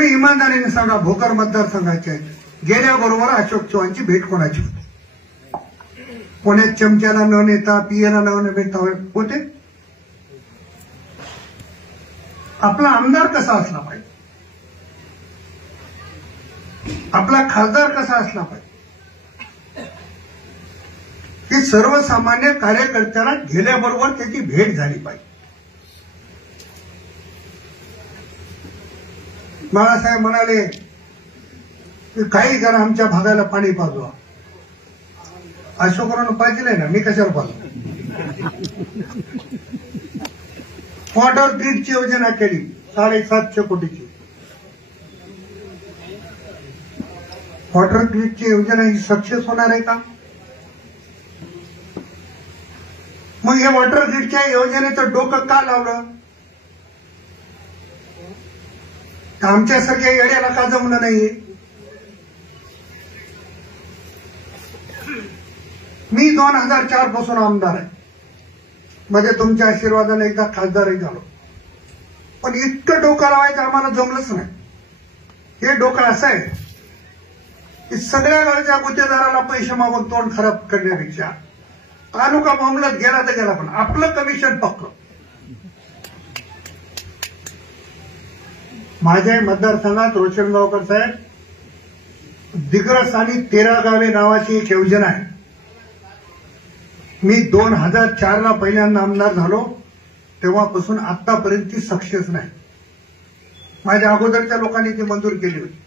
तुम्ही इमानदारीने सांगा, भोकर मतदारसंघाचे गेल्याबरोबर अशोक चव्हाणची भेट कोणाची होती? पुण्यात चमच्याला न नेता, पियेला न नेता होते? आपला आमदार कसा असला पाहिजे, आपला खासदार कसा असला पाहिजे, हे सर्वसामान्य कार्यकर्त्याला गेल्याबरोबर त्याची भेट झाली पाहिजे. बाळासाहेब म्हणाले की काही जरा आमच्या भागाला पाणी पाजवा. अशोकरावनं पाहिजे ना, मी कशाला पाजू? वॉटर ग्रीडची योजना केली 750 कोटीची. वॉटर ग्रीडची योजना ही सक्सेस होणार आहे का? मग हे वॉटर ग्रीडच्या योजनेचं डोकं का लावलं? आमच्यासारख्या येड्याला का जमलं नाहीये? मी 2004 पासून आमदार आहे, म्हणजे तुमच्या आशीर्वादाने एकदा खासदारही झालो, पण इतकं डोकं लावायचं आम्हाला जमलंच नाही. हे डोकं असं आहे की सगळ्या गावच्या गुत्तेदाराला पैसे मागून तोंड खराब करण्यापेक्षा तालुका मामल्यात गेला तर गेला, पण आपलं कमिशन पक्क. माझ्या मतदारसंघात रोशनगावकर साहेब दिग्रस आणि 13 गावे नावाची एक योजना आहे. मी 2004ला पहिल्यांदा आमदार झालो, तेव्हापासून आतापर्यंत ती सक्सेस नाही. माझ्या अगोदरच्या लोकांनी ती मंजूर केली होती.